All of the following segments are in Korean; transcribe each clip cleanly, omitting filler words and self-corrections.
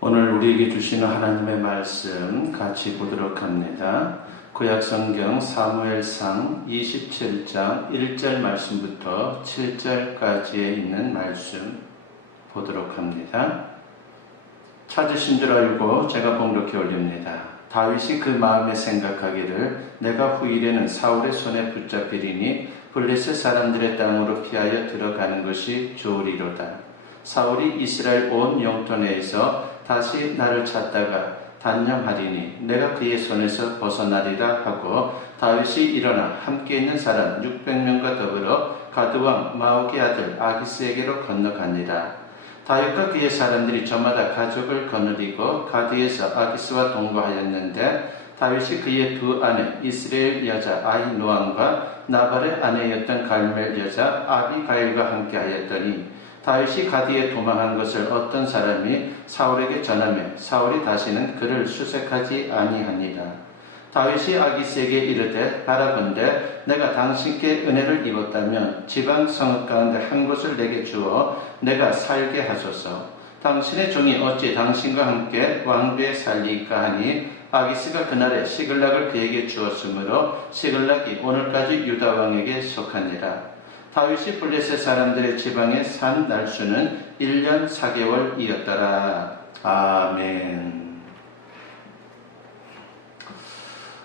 오늘 우리에게 주시는 하나님의 말씀 같이 보도록 합니다. 구약성경 사무엘상 27장 1절 말씀부터 7절까지에 있는 말씀 보도록 합니다. 찾으신 줄 알고 제가 봉독해 올립니다. 다윗이 그 마음에 생각하기를 내가 후일에는 사울의 손에 붙잡히리니 블레셋 사람들의 땅으로 피하여 들어가는 것이 좋으리로다. 사울이 이스라엘 온 영토 내에서 다시 나를 찾다가 단념하리니 내가 그의 손에서 벗어나리라 하고 다윗이 일어나 함께 있는 사람 600명과 더불어 가드왕 마옥의 아들 아기스에게로 건너가니라. 다윗과 그의 사람들이 저마다 가족을 거느리고 가드에서 아기스와 동거하였는데 다윗이 그의 두 아내 이스라엘 여자 아히노암과 나발의 아내였던 갈멜 여자 아비가일과 함께하였더니 다윗이 가드에 도망한 것을 어떤 사람이 사울에게 전하며 사울이 다시는 그를 수색하지 아니하니라. 다윗이 아기스에게 이르되 바라건대 내가 당신께 은혜를 입었다면 지방 성읍 가운데 한 곳을 내게 주어 내가 살게 하소서. 당신의 종이 어찌 당신과 함께 왕비에 살리이까 하니 아기스가 그날에 시글락을 그에게 주었으므로 시글락이 오늘까지 유다 왕에게 속하니라. 다윗이 블레셋 사람들의 지방에 산 날수는 1년 4개월이었더라. 아멘.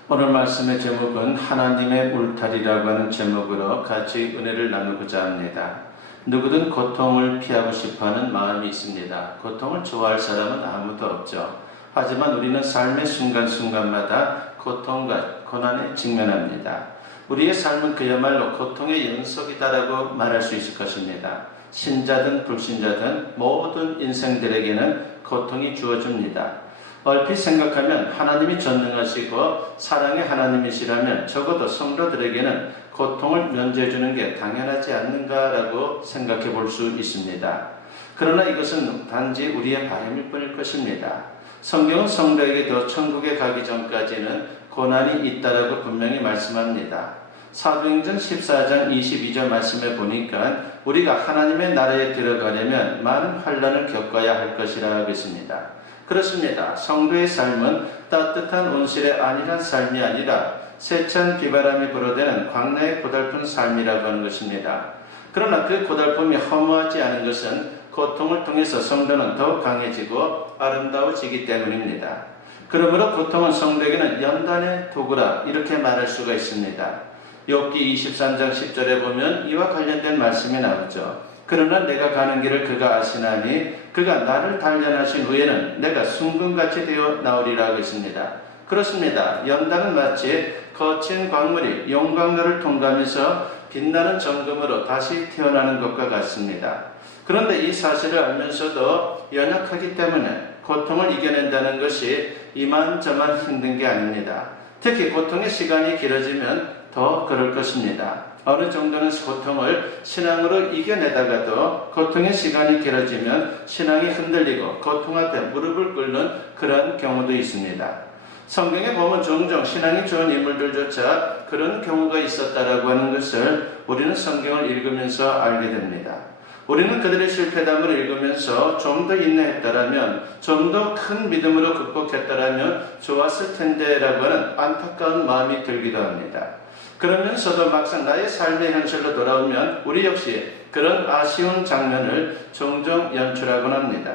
오늘 말씀의 제목은 하나님의 울타리라고 하는 제목으로 같이 은혜를 나누고자 합니다. 누구든 고통을 피하고 싶어하는 마음이 있습니다. 고통을 좋아할 사람은 아무도 없죠. 하지만 우리는 삶의 순간순간마다 고통과 고난에 직면합니다. 우리의 삶은 그야말로 고통의 연속이다라고 말할 수 있을 것입니다. 신자든 불신자든 모든 인생들에게는 고통이 주어집니다. 얼핏 생각하면 하나님이 전능하시고 사랑의 하나님이시라면 적어도 성도들에게는 고통을 면제해주는 게 당연하지 않는가라고 생각해 볼 수 있습니다. 그러나 이것은 단지 우리의 바람일 뿐일 것입니다. 성경은 성도에게도 천국에 가기 전까지는 고난이 있다라고 분명히 말씀합니다. 사도행전 14장 22절 말씀에 보니까 우리가 하나님의 나라에 들어가려면 많은 환난을 겪어야 할 것이라고 했습니다. 그렇습니다. 성도의 삶은 따뜻한 온실의 안일한 삶이 아니라 세찬 비바람이 불어대는 광야의 고달픈 삶이라고 하는 것입니다. 그러나 그 고달픔이 허무하지 않은 것은 고통을 통해서 성도는 더욱 강해지고 아름다워지기 때문입니다. 그러므로 고통은 성도에게는 연단의 도구라 이렇게 말할 수가 있습니다. 욥기 23장 10절에 보면 이와 관련된 말씀이 나오죠. 그러나 내가 가는 길을 그가 아시나니 그가 나를 단련하신 후에는 내가 순금같이 되어 나오리라고 했습니다. 그렇습니다. 연단은 마치 거친 광물이 용광로를 통과하면서 빛나는 정금으로 다시 태어나는 것과 같습니다. 그런데 이 사실을 알면서도 연약하기 때문에 고통을 이겨낸다는 것이 이만저만 힘든 게 아닙니다. 특히 고통의 시간이 길어지면 더 그럴 것입니다. 어느 정도는 고통을 신앙으로 이겨내다가도 고통의 시간이 길어지면 신앙이 흔들리고 고통 앞에 무릎을 꿇는 그런 경우도 있습니다. 성경에 보면 종종 신앙이 좋은 인물들조차 그런 경우가 있었다라고 하는 것을 우리는 성경을 읽으면서 알게 됩니다. 우리는 그들의 실패담을 읽으면서 좀 더 인내했다라면, 좀 더 큰 믿음으로 극복했다라면 좋았을 텐데라고 하는 안타까운 마음이 들기도 합니다. 그러면서도 막상 나의 삶의 현실로 돌아오면 우리 역시 그런 아쉬운 장면을 종종 연출하곤 합니다.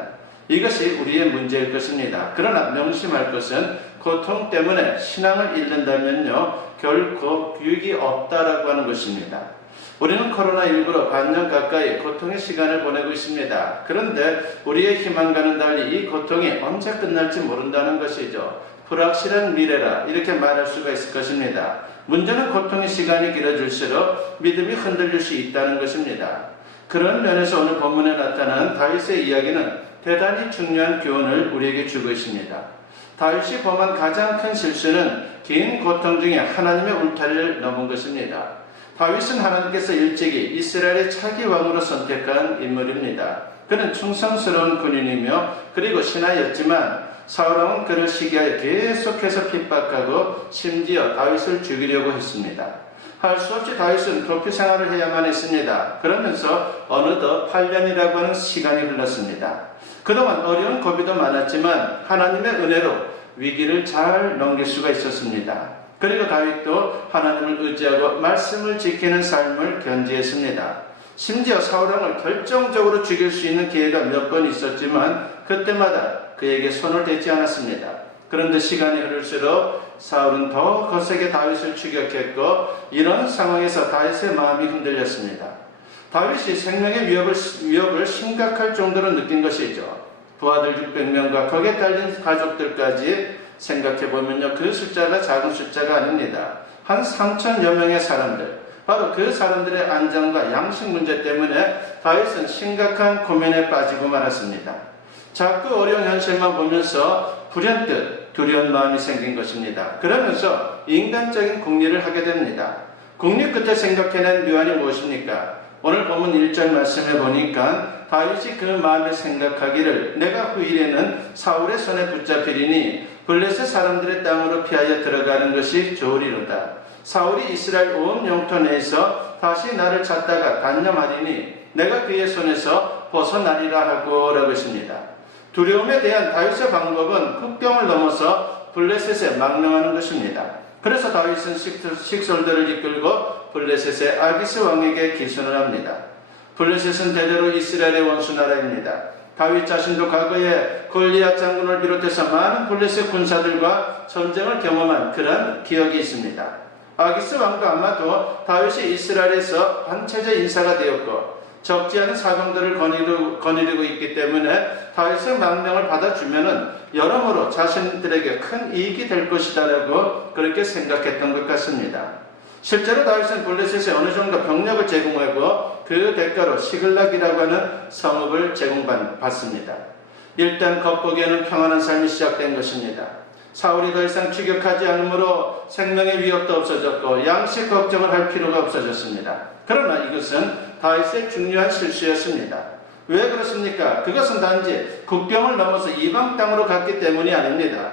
이것이 우리의 문제일 것입니다. 그러나 명심할 것은 고통 때문에 신앙을 잃는다면요, 결코 유익이 없다라고 하는 것입니다. 우리는 코로나19로 반년 가까이 고통의 시간을 보내고 있습니다. 그런데 우리의 희망과는 달리 이 고통이 언제 끝날지 모른다는 것이죠. 불확실한 미래라 이렇게 말할 수가 있을 것입니다. 문제는 고통의 시간이 길어질수록 믿음이 흔들릴 수 있다는 것입니다. 그런 면에서 오늘 본문에 나타난 다윗의 이야기는 대단히 중요한 교훈을 우리에게 주고 있습니다. 다윗이 범한 가장 큰 실수는 긴 고통 중에 하나님의 울타리를 넘은 것입니다. 다윗은 하나님께서 일찍이 이스라엘의 차기 왕으로 선택한 인물입니다. 그는 충성스러운 군인이며 그리고 신하였지만 사울왕은 그를 시기하여 계속해서 핍박하고 심지어 다윗을 죽이려고 했습니다. 할 수 없이 다윗은 도피 생활을 해야만 했습니다. 그러면서 어느덧 8년이라고 하는 시간이 흘렀습니다. 그동안 어려운 고비도 많았지만 하나님의 은혜로 위기를 잘 넘길 수가 있었습니다. 그리고 다윗도 하나님을 의지하고 말씀을 지키는 삶을 견지했습니다. 심지어 사울왕을 결정적으로 죽일 수 있는 기회가 몇 번 있었지만 그때마다 그에게 손을 대지 않았습니다. 그런데 시간이 흐를수록 사울은 더 거세게 다윗을 추격했고 이런 상황에서 다윗의 마음이 흔들렸습니다. 다윗이 생명의 위협을 심각할 정도로 느낀 것이죠. 부하들 600명과 거기에 딸린 가족들까지 생각해보면요, 그 숫자가 작은 숫자가 아닙니다. 한 3천여 명의 사람들, 바로 그 사람들의 안전과 양식 문제 때문에 다윗은 심각한 고민에 빠지고 말았습니다. 자꾸 어려운 현실만 보면서 불현듯 두려운 마음이 생긴 것입니다. 그러면서 인간적인 궁리를 하게 됩니다. 궁리 끝에 생각해낸 묘안이 무엇입니까? 오늘 본문 1절 말씀해 보니까 다윗이 그 마음에 생각하기를 내가 후일에는 사울의 손에 붙잡히리니 블레셋 사람들의 땅으로 피하여 들어가는 것이 좋으리로다. 사울이 이스라엘 온 영토 내에서 다시 나를 찾다가 단념하리니 내가 그의 손에서 벗어나리라 하고 라고 했습니다. 두려움에 대한 다윗의 방법은 국경을 넘어서 블레셋에 망명하는 것입니다. 그래서 다윗은 식솔들을 이끌고 블레셋의 아기스 왕에게 기순을 합니다. 블레셋은 대대로 이스라엘의 원수 나라입니다. 다윗 자신도 과거에 골리앗 장군을 비롯해서 많은 블레셋 군사들과 전쟁을 경험한 그런 기억이 있습니다. 아기스 왕도 아마도 다윗이 이스라엘에서 반체제 인사가 되었고 적지 않은 사병들을 거느리고 있기 때문에 다윗의 망명을 받아주면은 여러모로 자신들에게 큰 이익이 될 것이다라고 그렇게 생각했던 것 같습니다. 실제로 다윗은 블레셋에 어느 정도 병력을 제공하고 그 대가로 시글락이라고 하는 성읍을 제공받습니다. 일단 겉보기에는 평안한 삶이 시작된 것입니다. 사울이 더 이상 추격하지 않으므로 생명의 위협도 없어졌고 양식 걱정을 할 필요가 없어졌습니다. 그러나 이것은 다윗의 중요한 실수였습니다. 왜 그렇습니까? 그것은 단지 국경을 넘어서 이방 땅으로 갔기 때문이 아닙니다.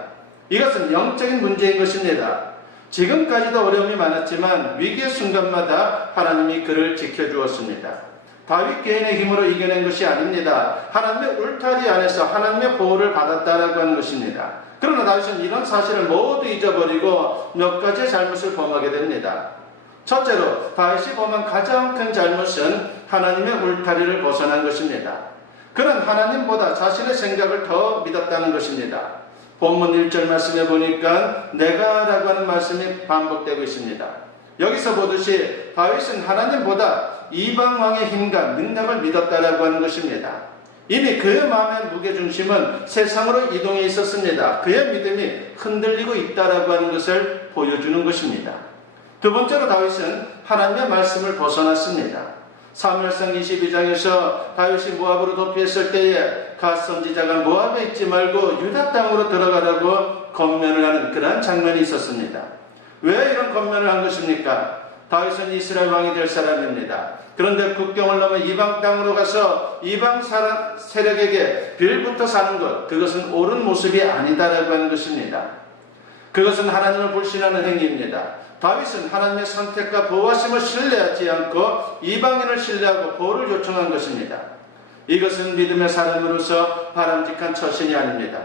이것은 영적인 문제인 것입니다. 지금까지도 어려움이 많았지만 위기의 순간마다 하나님이 그를 지켜주었습니다. 다윗 개인의 힘으로 이겨낸 것이 아닙니다. 하나님의 울타리 안에서 하나님의 보호를 받았다라고 하는 것입니다. 그러나 다윗은 이런 사실을 모두 잊어버리고 몇 가지의 잘못을 범하게 됩니다. 첫째로 다윗이 범한 가장 큰 잘못은 하나님의 울타리를 벗어난 것입니다. 그는 하나님보다 자신의 생각을 더 믿었다는 것입니다. 본문 1절 말씀에 보니까 내가라고 하는 말씀이 반복되고 있습니다. 여기서 보듯이 다윗은 하나님보다 이방 왕의 힘과 능력을 믿었다라고 하는 것입니다. 이미 그의 마음의 무게중심은 세상으로 이동해 있었습니다. 그의 믿음이 흔들리고 있다라고 하는 것을 보여주는 것입니다. 두 번째로 다윗은 하나님의 말씀을 벗어났습니다. 사무엘상 22장에서 다윗이 모압으로 도피했을 때에 갓 선지자가 모압에 있지 말고 유다 땅으로 들어가라고 권면을 하는 그러한 장면이 있었습니다. 왜 이런 권면을 한 것입니까? 다윗은 이스라엘 왕이 될 사람입니다. 그런데 국경을 넘어 이방 땅으로 가서 이방 세력에게 빌붙어 사는 것, 그것은 옳은 모습이 아니다라고 하는 것입니다. 그것은 하나님을 불신하는 행위입니다. 다윗은 하나님의 선택과 보호하심을 신뢰하지 않고 이방인을 신뢰하고 보호를 요청한 것입니다. 이것은 믿음의 사람으로서 바람직한 처신이 아닙니다.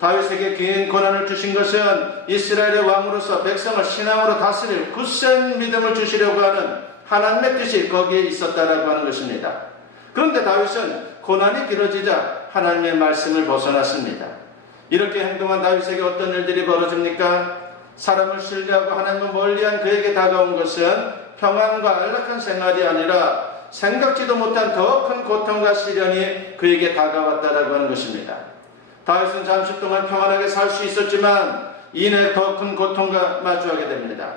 다윗에게 긴 고난을 주신 것은 이스라엘의 왕으로서 백성을 신앙으로 다스릴 굳센 믿음을 주시려고 하는 하나님의 뜻이 거기에 있었다라고 하는 것입니다. 그런데 다윗은 고난이 길어지자 하나님의 말씀을 벗어났습니다. 이렇게 행동한 다윗에게 어떤 일들이 벌어집니까? 사람을 신뢰하고 하나님을 멀리한 그에게 다가온 것은 평안과 안락한 생활이 아니라 생각지도 못한 더 큰 고통과 시련이 그에게 다가왔다라고 하는 것입니다. 다윗은 잠시 동안 평안하게 살 수 있었지만 이내 더 큰 고통과 마주하게 됩니다.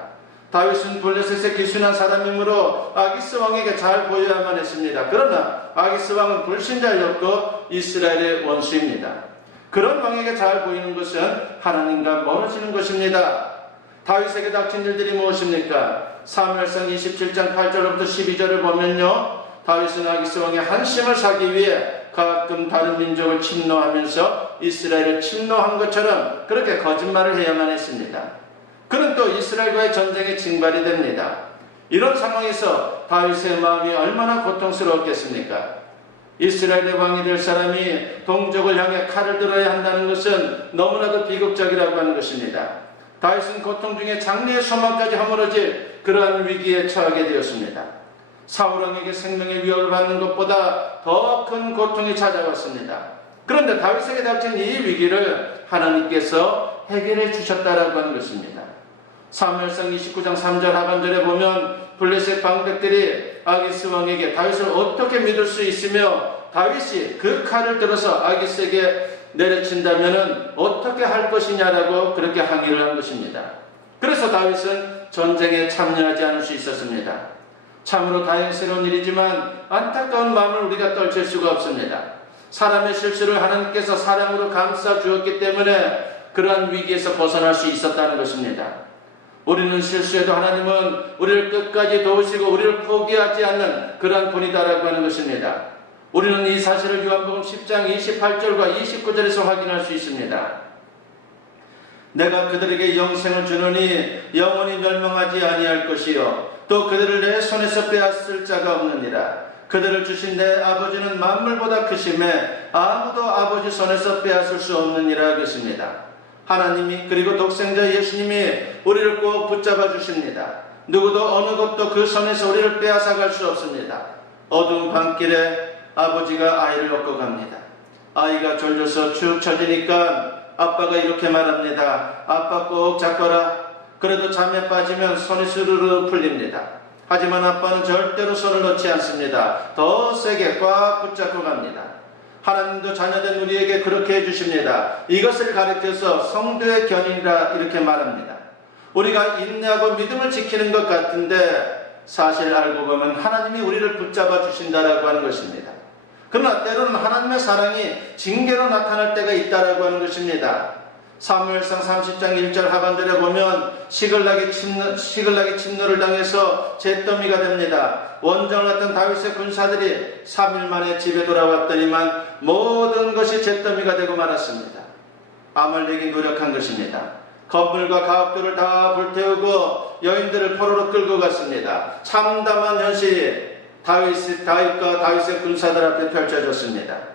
다윗은 블레셋에 기순한 사람이므로 아기스 왕에게 잘 보여야만 했습니다. 그러나 아기스 왕은 불신자였고 이스라엘의 원수입니다. 그런 왕에게 잘 보이는 것은 하나님과 멀어지는 것입니다. 다윗에게 닥친 일들이 무엇입니까? 사무엘상 27장 8절부터 12절을 보면요, 다윗은 아기스 왕의 한심을 사기 위해 가끔 다른 민족을 침노하면서 이스라엘을 침노한 것처럼 그렇게 거짓말을 해야만 했습니다. 그는 또 이스라엘과의 전쟁에 징발이 됩니다. 이런 상황에서 다윗의 마음이 얼마나 고통스러웠겠습니까? 이스라엘의 왕이 될 사람이 동족을 향해 칼을 들어야 한다는 것은 너무나도 비극적이라고 하는 것입니다. 다윗은 고통 중에 장래의 소망까지 허물어질 그러한 위기에 처하게 되었습니다. 사울 왕에게 생명의 위협을 받는 것보다 더 큰 고통이 찾아왔습니다. 그런데 다윗에게 닥친 이 위기를 하나님께서 해결해 주셨다라고 하는 것입니다. 사무엘상 29장 3절 하반절에 보면 블레셋 방백들이 아기스 왕에게 다윗을 어떻게 믿을 수 있으며 다윗이 그 칼을 들어서 아기스에게 내려친다면 어떻게 할 것이냐라고 그렇게 항의를 한 것입니다. 그래서 다윗은 전쟁에 참여하지 않을 수 있었습니다. 참으로 다행스러운 일이지만 안타까운 마음을 우리가 떨칠 수가 없습니다. 사람의 실수를 하나님께서 사랑으로 감싸 주었기 때문에 그러한 위기에서 벗어날 수 있었다는 것입니다. 우리는 실수해도 하나님은 우리를 끝까지 도우시고 우리를 포기하지 않는 그러한 분이다라고 하는 것입니다. 우리는 이 사실을 요한복음 10장 28절과 29절에서 확인할 수 있습니다. 내가 그들에게 영생을 주노니 영원히 멸망하지 아니할 것이요 또 그들을 내 손에서 빼앗을 자가 없느니라. 그들을 주신 내 아버지는 만물보다 크심에 아무도 아버지 손에서 빼앗을 수 없느니라 것입니다. 하나님이 그리고 독생자 예수님이 우리를 꼭 붙잡아 주십니다. 누구도 어느 것도 그 손에서 우리를 빼앗아갈 수 없습니다. 어두운 밤길에 아버지가 아이를 얻고 갑니다. 아이가 졸려서 축 처지니까 아빠가 이렇게 말합니다. 아빠 꼭 잡거라. 그래도 잠에 빠지면 손이 스르르 풀립니다. 하지만 아빠는 절대로 손을 놓지 않습니다. 더 세게 꽉 붙잡고 갑니다. 하나님도 자녀된 우리에게 그렇게 해주십니다. 이것을 가르쳐서 성도의 견인이라 이렇게 말합니다. 우리가 인내하고 믿음을 지키는 것 같은데 사실 알고 보면 하나님이 우리를 붙잡아 주신다라고 하는 것입니다. 그러나 때로는 하나님의 사랑이 징계로 나타날 때가 있다라고 하는 것입니다. 사무엘상 30장 1절 하반절에 보면 시글락이 침노를 당해서 잿더미가 됩니다. 원정을 갔던 다윗의 군사들이 3일 만에 집에 돌아왔더니만 모든 것이 잿더미가 되고 말았습니다. 아말렉이 노력한 것입니다. 건물과 가옥들을 다 불태우고 여인들을 포로로 끌고 갔습니다. 참담한 현실이 다윗과 다윗의 군사들 앞에 펼쳐졌습니다.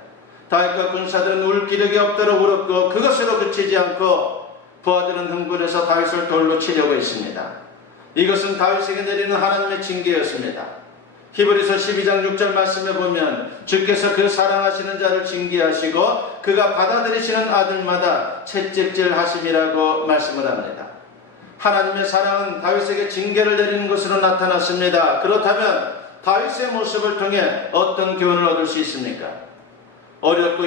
다윗과 군사들은 울 기력이 없도록 울었고 그것으로 그치지 않고 부하들은 흥분해서 다윗을 돌로 치려고 했습니다. 이것은 다윗에게 내리는 하나님의 징계였습니다. 히브리서 12장 6절 말씀에 보면 주께서 그 사랑하시는 자를 징계하시고 그가 받아들이시는 아들마다 채찍질 하심이라고 말씀을 합니다. 하나님의 사랑은 다윗에게 징계를 내리는 것으로 나타났습니다. 그렇다면 다윗의 모습을 통해 어떤 교훈을 얻을 수 있습니까? 어렵고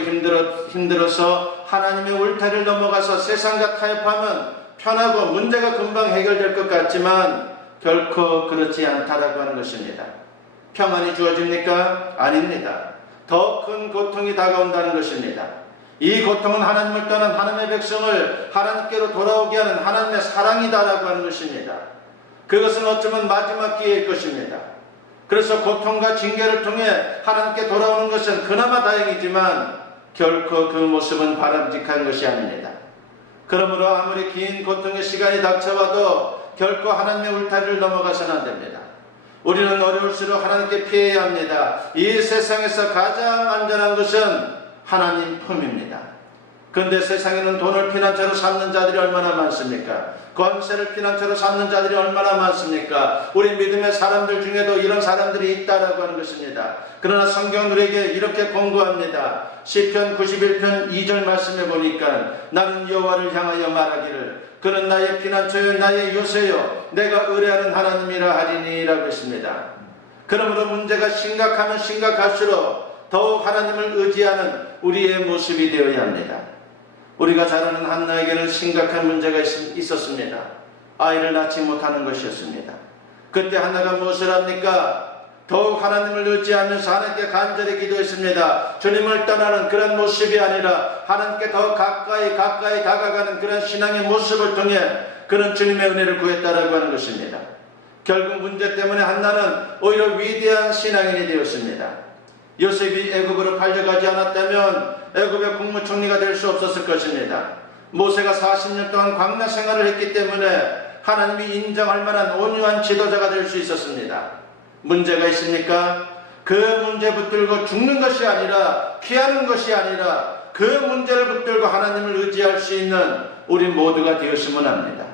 힘들어서 하나님의 울타리를 넘어가서 세상과 타협하면 편하고 문제가 금방 해결될 것 같지만 결코 그렇지 않다라고 하는 것입니다. 평안이 주어집니까? 아닙니다. 더 큰 고통이 다가온다는 것입니다. 이 고통은 하나님을 떠난 하나님의 백성을 하나님께로 돌아오게 하는 하나님의 사랑이다라고 하는 것입니다. 그것은 어쩌면 마지막 기회일 것입니다. 그래서 고통과 징계를 통해 하나님께 돌아오는 것은 그나마 다행이지만 결코 그 모습은 바람직한 것이 아닙니다. 그러므로 아무리 긴 고통의 시간이 닥쳐와도 결코 하나님의 울타리를 넘어가서는 안 됩니다. 우리는 어려울수록 하나님께 피해야 합니다. 이 세상에서 가장 안전한 것은 하나님 품입니다. 그런데 세상에는 돈을 피난처로 삼는 자들이 얼마나 많습니까? 권세를 피난처로 삼는 자들이 얼마나 많습니까? 우리 믿음의 사람들 중에도 이런 사람들이 있다라고 하는 것입니다. 그러나 성경은 우리에게 이렇게 공고합니다. 시편 91편 2절 말씀에 보니까 나는 여호와를 향하여 말하기를 그는 나의 피난처요 나의 요새요 내가 의뢰하는 하나님이라 하리니 라고 했습니다. 그러므로 문제가 심각하면 심각할수록 더욱 하나님을 의지하는 우리의 모습이 되어야 합니다. 우리가 잘 아는 한나에게는 심각한 문제가 있었습니다. 아이를 낳지 못하는 것이었습니다. 그때 한나가 무엇을 합니까? 더욱 하나님을 의지하면서 하나님께 간절히 기도했습니다. 주님을 떠나는 그런 모습이 아니라 하나님께 더 가까이 다가가는 그런 신앙의 모습을 통해 그런 주님의 은혜를 구했다라고 하는 것입니다. 결국 문제 때문에 한나는 오히려 위대한 신앙인이 되었습니다. 요셉이 애굽으로 팔려가지 않았다면 애굽의 국무총리가 될 수 없었을 것입니다. 모세가 40년 동안 광야 생활을 했기 때문에 하나님이 인정할 만한 온유한 지도자가 될 수 있었습니다. 문제가 있습니까? 그 문제 붙들고 죽는 것이 아니라, 피하는 것이 아니라 그 문제를 붙들고 하나님을 의지할 수 있는 우리 모두가 되었으면 합니다.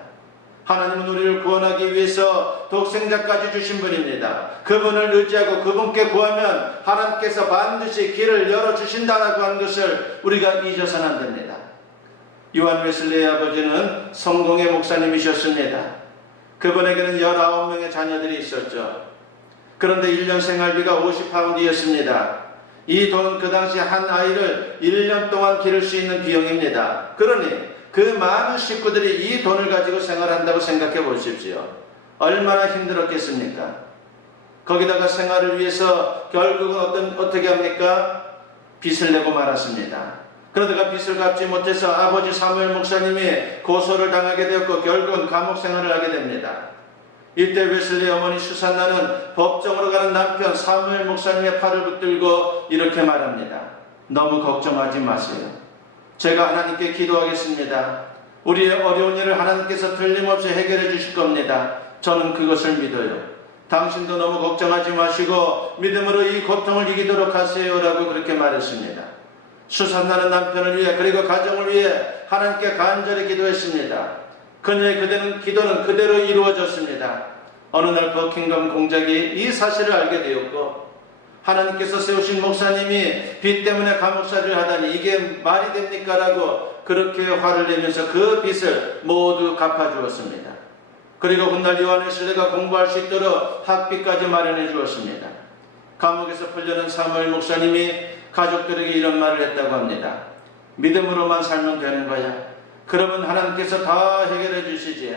하나님은 우리를 구원하기 위해서 독생자까지 주신 분입니다. 그분을 의지하고 그분께 구하면 하나님께서 반드시 길을 열어주신다라고 하는 것을 우리가 잊어서는 안 됩니다. 요한 웨슬리의 아버지는 성공의 목사님이셨습니다. 그분에게는 19명의 자녀들이 있었죠. 그런데 1년 생활비가 50파운드였습니다. 이 돈은 그 당시 한 아이를 1년 동안 기를 수 있는 비용입니다. 그러니 그 많은 식구들이 이 돈을 가지고 생활한다고 생각해 보십시오. 얼마나 힘들었겠습니까? 거기다가 생활을 위해서 결국은 어떻게 합니까? 빚을 내고 말았습니다. 그러다가 빚을 갚지 못해서 아버지 사무엘 목사님이 고소를 당하게 되었고 결국은 감옥 생활을 하게 됩니다. 이때 웨슬리 어머니 수산나는 법정으로 가는 남편 사무엘 목사님의 팔을 붙들고 이렇게 말합니다. 너무 걱정하지 마세요. 제가 하나님께 기도하겠습니다. 우리의 어려운 일을 하나님께서 틀림없이 해결해 주실 겁니다. 저는 그것을 믿어요. 당신도 너무 걱정하지 마시고 믿음으로 이 고통을 이기도록 하세요 라고 그렇게 말했습니다. 수산나는 남편을 위해 그리고 가정을 위해 하나님께 간절히 기도했습니다. 그녀의 기도는 그대로 이루어졌습니다. 어느 날 버킹엄 공작이 이 사실을 알게 되었고 하나님께서 세우신 목사님이 빚 때문에 감옥살이를 하다니 이게 말이 됩니까? 라고 그렇게 화를 내면서 그 빚을 모두 갚아주었습니다. 그리고 훗날 요한 웨슬리가 공부할 수 있도록 학비까지 마련해 주었습니다. 감옥에서 풀려난 사무엘 목사님이 가족들에게 이런 말을 했다고 합니다. 믿음으로만 살면 되는 거야. 그러면 하나님께서 다 해결해 주시지.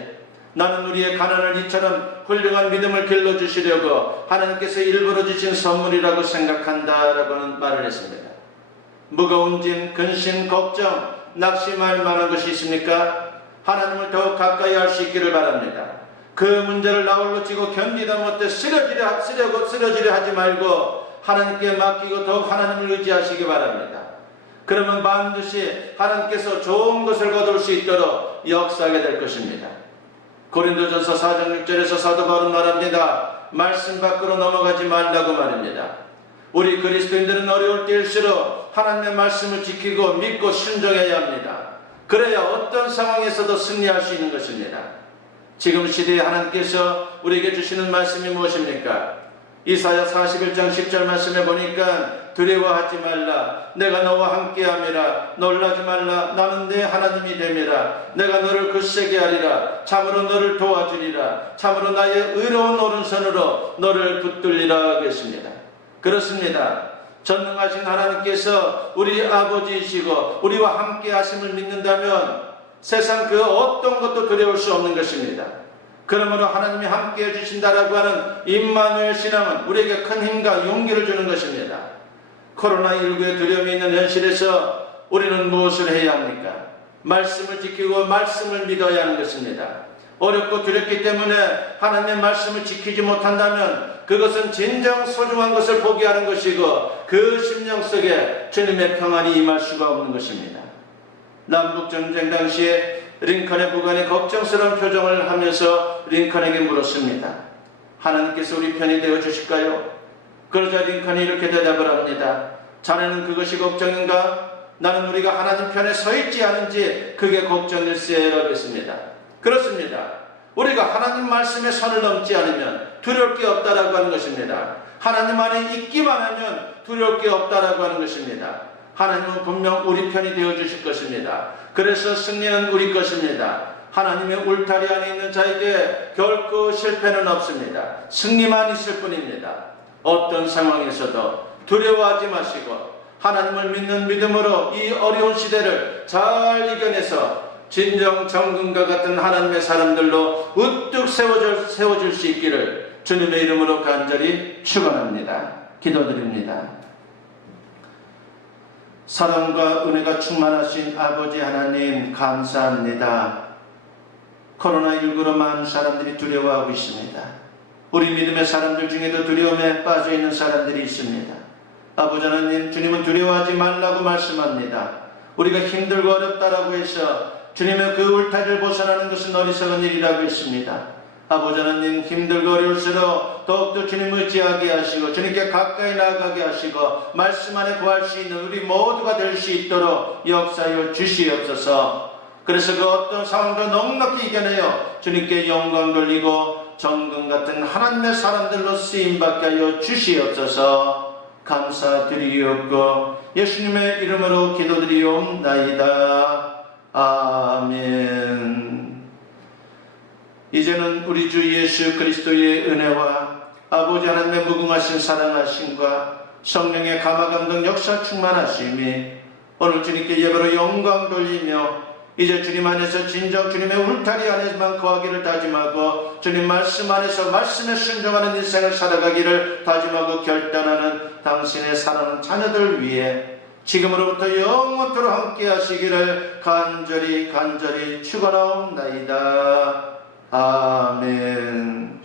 나는 우리의 가난을 이처럼 훌륭한 믿음을 길러주시려고 하나님께서 일부러 주신 선물이라고 생각한다라고는 말을 했습니다. 무거운 짐, 근심, 걱정, 낙심할 만한 것이 있습니까? 하나님을 더욱 가까이 할 수 있기를 바랍니다. 그 문제를 나홀로 쥐고 견디다 못해 쓰러지려 하지 말고 하나님께 맡기고 더욱 하나님을 의지하시기 바랍니다. 그러면 반드시 하나님께서 좋은 것을 거둘 수 있도록 역사하게 될 것입니다. 고린도전서 4장 6절에서 사도 바울은 말합니다. 말씀 밖으로 넘어가지 말라고 말입니다. 우리 그리스도인들은 어려울 때일수록 하나님의 말씀을 지키고 믿고 순종해야 합니다. 그래야 어떤 상황에서도 승리할 수 있는 것입니다. 지금 시대에 하나님께서 우리에게 주시는 말씀이 무엇입니까? 이사야 41장 10절 말씀에 보니까 두려워하지 말라. 내가 너와 함께함이라. 놀라지 말라. 나는 내 하나님이 됨이라. 내가 너를 굳세게 하리라. 참으로 너를 도와주리라. 참으로 나의 의로운 오른손으로 너를 붙들리라 하겠습니다. 그렇습니다. 전능하신 하나님께서 우리 아버지이시고 우리와 함께 하심을 믿는다면 세상 그 어떤 것도 두려울 수 없는 것입니다. 그러므로 하나님이 함께 해주신다라고 하는 임마누엘 신앙은 우리에게 큰 힘과 용기를 주는 것입니다. 코로나19의 두려움이 있는 현실에서 우리는 무엇을 해야 합니까? 말씀을 지키고 말씀을 믿어야 하는 것입니다. 어렵고 두렵기 때문에 하나님의 말씀을 지키지 못한다면 그것은 진정 소중한 것을 포기하는 것이고 그 심령 속에 주님의 평안이 임할 수가 없는 것입니다. 남북전쟁 당시에 링컨의 부관이 걱정스러운 표정을 하면서 링컨에게 물었습니다. 하나님께서 우리 편이 되어 주실까요? 그러자 링컨이 이렇게 대답을 합니다. 자네는 그것이 걱정인가? 나는 우리가 하나님 편에 서 있지 않은지 그게 걱정일세라고 했습니다. 그렇습니다. 우리가 하나님 말씀에 선을 넘지 않으면 두려울 게 없다라고 하는 것입니다. 하나님 안에 있기만 하면 두려울 게 없다라고 하는 것입니다. 하나님은 분명 우리 편이 되어 주실 것입니다. 그래서 승리는 우리 것입니다. 하나님의 울타리 안에 있는 자에게 결코 실패는 없습니다. 승리만 있을 뿐입니다. 어떤 상황에서도 두려워하지 마시고 하나님을 믿는 믿음으로 이 어려운 시대를 잘 이겨내서 진정 정금과 같은 하나님의 사람들로 우뚝 세워질 수 있기를 주님의 이름으로 간절히 축원합니다. 기도드립니다. 사랑과 은혜가 충만하신 아버지 하나님 감사합니다. 코로나19로 많은 사람들이 두려워하고 있습니다. 우리 믿음의 사람들 중에도 두려움에 빠져있는 사람들이 있습니다. 아버지 하나님, 주님은 두려워하지 말라고 말씀합니다. 우리가 힘들고 어렵다라고 해서 주님의 그 울타리를 벗어나는 것은 어리석은 일이라고 했습니다. 아버지 하나님, 힘들고 어려울수록 더욱더 주님 의지하게 하시고 주님께 가까이 나아가게 하시고 말씀 안에 구할 수 있는 우리 모두가 될 수 있도록 역사하여 주시옵소서. 그래서 그 어떤 상황도 넉넉히 이겨내어 주님께 영광 돌리고 정금 같은 하나님의 사람들로 쓰임받게 하여 주시옵소서. 감사드리옵고 예수님의 이름으로 기도드리옵나이다. 아멘. 이제는 우리 주 예수 그리스도의 은혜와 아버지 하나님의 무궁하신 사랑하심과 성령의 감화감동 역사 충만하심이 오늘 주님께 예배로 영광 돌리며 이제 주님 안에서 진정 주님의 울타리 안에서만 거하기를 다짐하고 주님 말씀 안에서 말씀에 순종하는 인생을 살아가기를 다짐하고 결단하는 당신의 사랑하는 자녀들 위해 지금으로부터 영원토록 함께 하시기를 간절히 축원하옵나이다. 아멘.